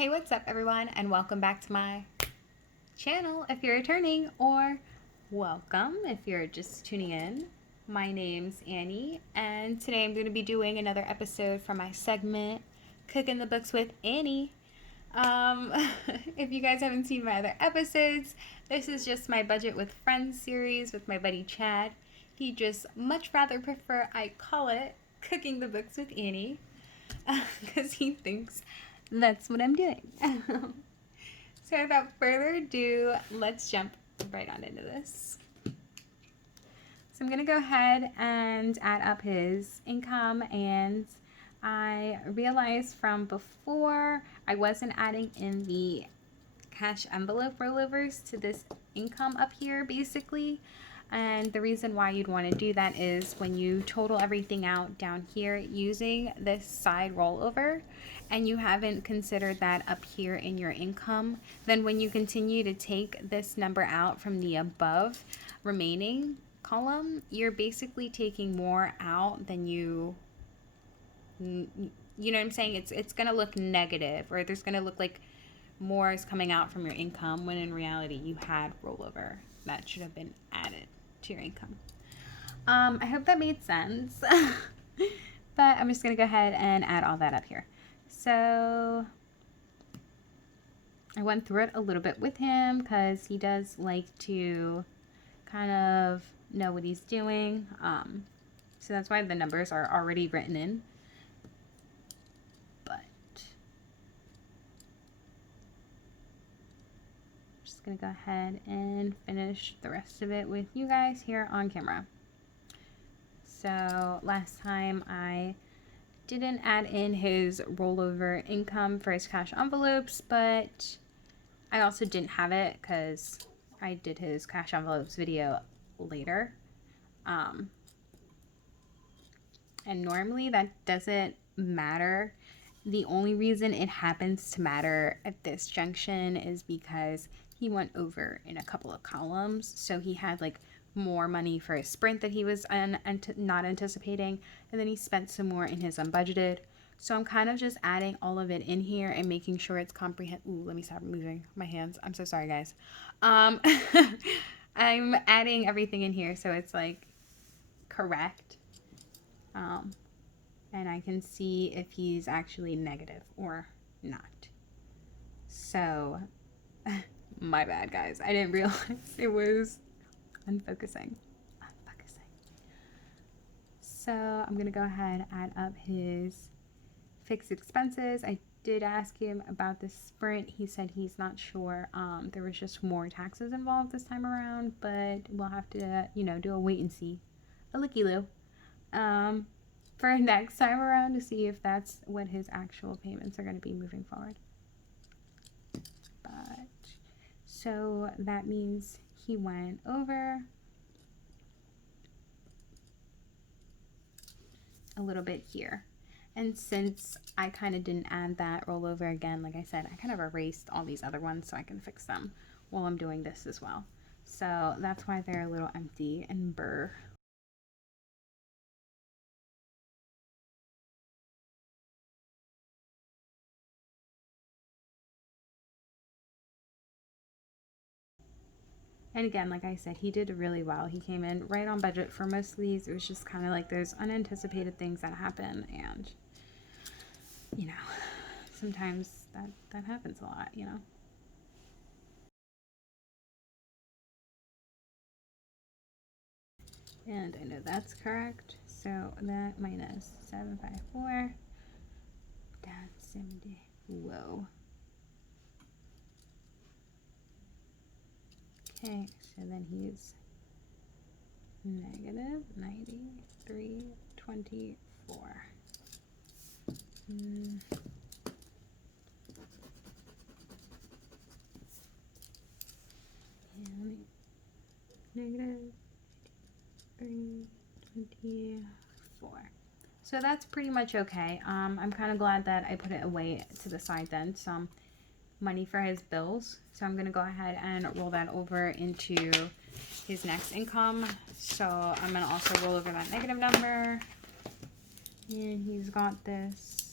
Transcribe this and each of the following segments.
Hey, what's up everyone, and welcome back to my channel if you're returning, or welcome if you're just tuning in. My name's Annie, and today I'm going to be doing another episode from my segment, Cooking the Books with Annie. If you guys haven't seen my other episodes, this is just my Budget with Friends series with my buddy Chad. He just much rather prefer I call it Cooking the Books with Annie, because he thinks that's what I'm doing. So without further ado, let's jump right on into this. So I'm going to go ahead and add up his income, and I realized from before I wasn't adding in the cash envelope rollovers to this income up here basically. And the reason why you'd want to do that is when you total everything out down here using this side rollover, and you haven't considered that up here in your income, then when you continue to take this number out from the above remaining column, you're basically taking more out than you know what I'm saying? It's going to look negative, or there's going to look like more is coming out from your income, when in reality you had rollover that should have been added to your income. I hope that made sense. But I'm just going to go ahead and add all that up here. So I went through it a little bit with him because he does like to kind of know what he's doing. So that's why the numbers are already written in. But I'm just going to go ahead and finish the rest of it with you guys here on camera. So last time I didn't add in his rollover income for his cash envelopes, but I also didn't have it because I did his cash envelopes video later. And normally that doesn't matter. The only reason it happens to matter at this junction is because he went over in a couple of columns. So he had like more money for his sprint that he was not anticipating, and then he spent some more in his unbudgeted. So I'm kind of just adding all of it in here and making sure it's Ooh, let me stop moving my hands. I'm so sorry, guys. I'm adding everything in here so it's like correct. And I can see if he's actually negative or not. So my bad, guys. I didn't realize it was unfocusing. So I'm gonna go ahead and add up his fixed expenses. I did ask him about the sprint. He said he's not sure. There was just more taxes involved this time around, but we'll have to, do a wait and see, a looky-loo, for next time around to see if that's what his actual payments are going to be moving forward. But so that means he went over a little bit here. And since I kind of didn't add that rollover again, like I said, I kind of erased all these other ones so I can fix them while I'm doing this as well. So that's why they're a little empty and burr. And again, like I said, he did really well. He came in right on budget for most of these. It was just kind of like there's unanticipated things that happen, and sometimes that happens a lot, And I know that's correct. So that minus 754, that's 70. Whoa. Okay, so then he's negative 93.24. And negative 324. So that's pretty much okay. I'm kind of glad that I put it away to the side then, some money for his bills. So I'm going to go ahead and roll that over into his next income. So I'm going to also roll over that negative number. And he's got this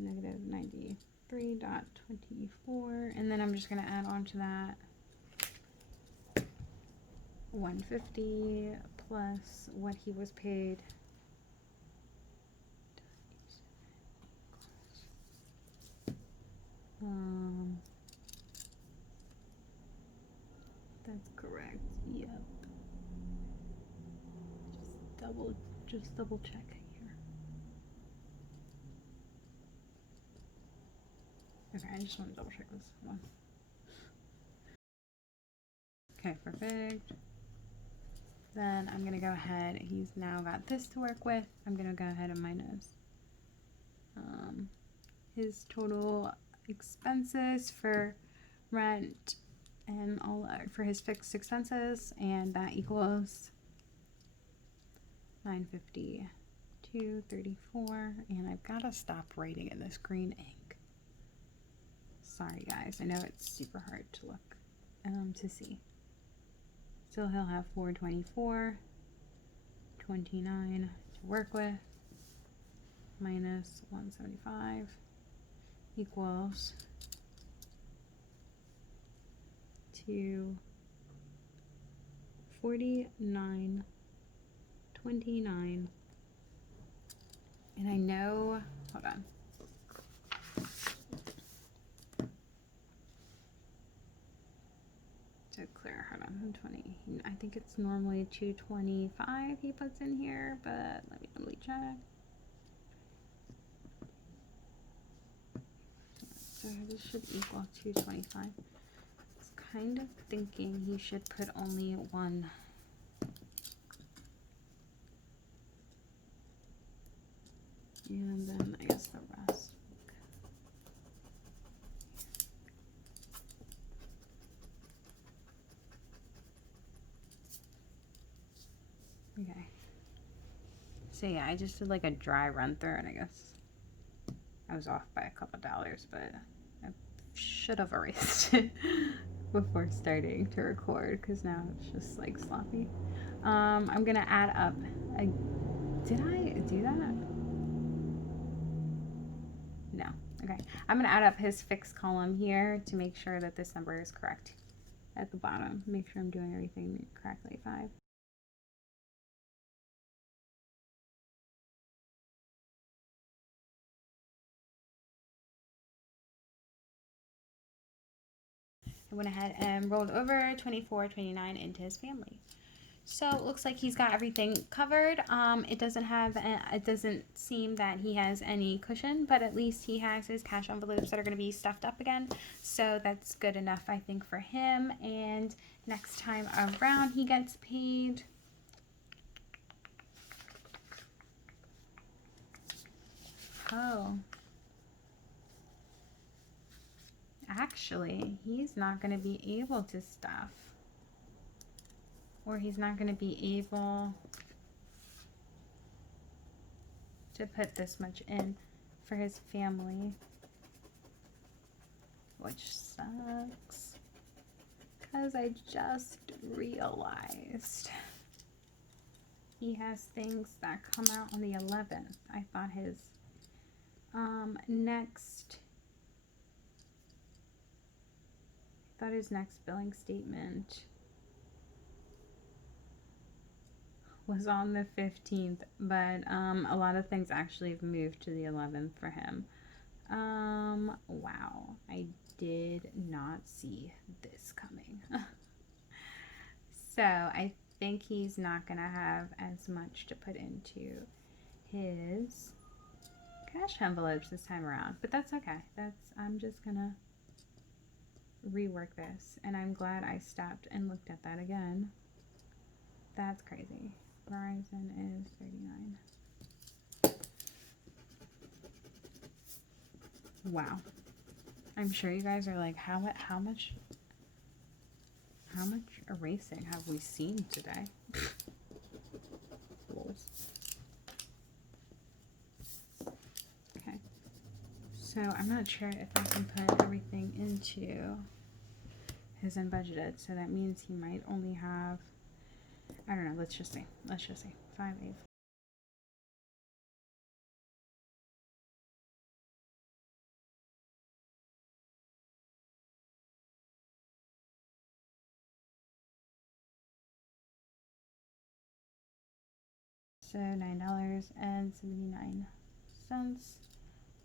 negative 93.24, and then I'm just going to add on to that 150 plus what he was paid. That's correct. Yep. Just double check here. Okay, I just want to double check this one. Okay, perfect. Then I'm gonna go ahead. He's now got this to work with. I'm gonna go ahead and minus his total expenses for rent and all for his fixed expenses, and that equals 952.34. And I've got to stop writing in this green ink. Sorry guys, I know it's super hard to look to see. Still he'll have 424.29 to work with, minus 175 equals 249.29. And I know, hold on. To clear, hold on, 120. I think it's normally 225 he puts in here, but let me double check. So this should equal 225. I was kind of thinking he should put only one. And then I guess the rest. Okay. So yeah, I just did like a dry run through, and I guess I was off by a couple dollars, but I should have erased it before starting to record because now it's just like sloppy. I'm gonna add up. Did I do that? No. Okay. I'm gonna add up his fixed column here to make sure that this number is correct at the bottom. Make sure I'm doing everything correctly. 5. I went ahead and rolled over 24.29 into his family. So it looks like he's got everything covered. It doesn't seem that he has any cushion, but at least he has his cash envelopes that are going to be stuffed up again. So that's good enough, I think, for him. And next time around, he gets paid. Oh. Actually, he's not going to be able to stuff. Or he's not going to be able to put this much in for his family, which sucks because I just realized he has things that come out on the 11th. I thought his next billing statement was on the 15th, but a lot of things actually have moved to the 11th for him. Wow, I did not see this coming. So I think he's not gonna have as much to put into his cash envelopes this time around, but that's okay. I'm just gonna rework this, and I'm glad I stopped and looked at that again. That's crazy. Verizon is 39. Wow. I'm sure you guys are like, how much erasing have we seen today? Okay. So I'm not sure if I can put everything into his unbudgeted. So that means he might only have, I don't know, let's just see. 5, 8, So $9.79.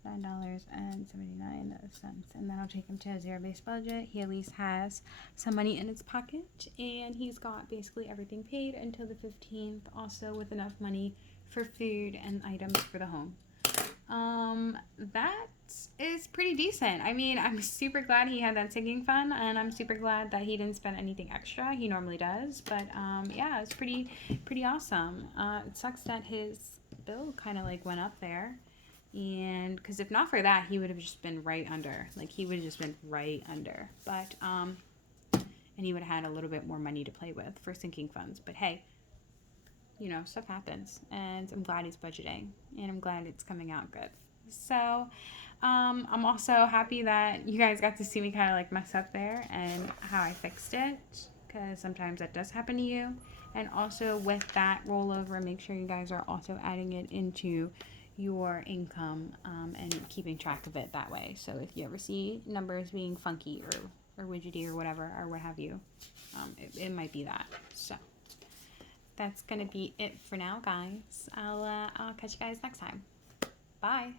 $9.79. And then I'll take him to a zero-based budget. He at least has some money in his pocket, and he's got basically everything paid until the 15th, also with enough money for food and items for the home. That is pretty decent. I mean, I'm super glad he had that sinking fund, and I'm super glad that he didn't spend anything extra. He normally does, but yeah, it's pretty awesome. It sucks that his bill kind of like went up there, and because if not for that, he would have just been right under. Like, he would have just been right under. But and he would have had a little bit more money to play with for sinking funds. But hey, you know, stuff happens, and I'm glad he's budgeting, and I'm glad it's coming out good. So I'm also happy that you guys got to see me kind of like mess up there and how I fixed it, because sometimes that does happen to you. And also with that rollover, make sure you guys are also adding it into your income and keeping track of it that way. So if you ever see numbers being funky or widgety or whatever, or what have you, it might be that. So that's gonna be it for now, guys. I'll catch you guys next time. Bye.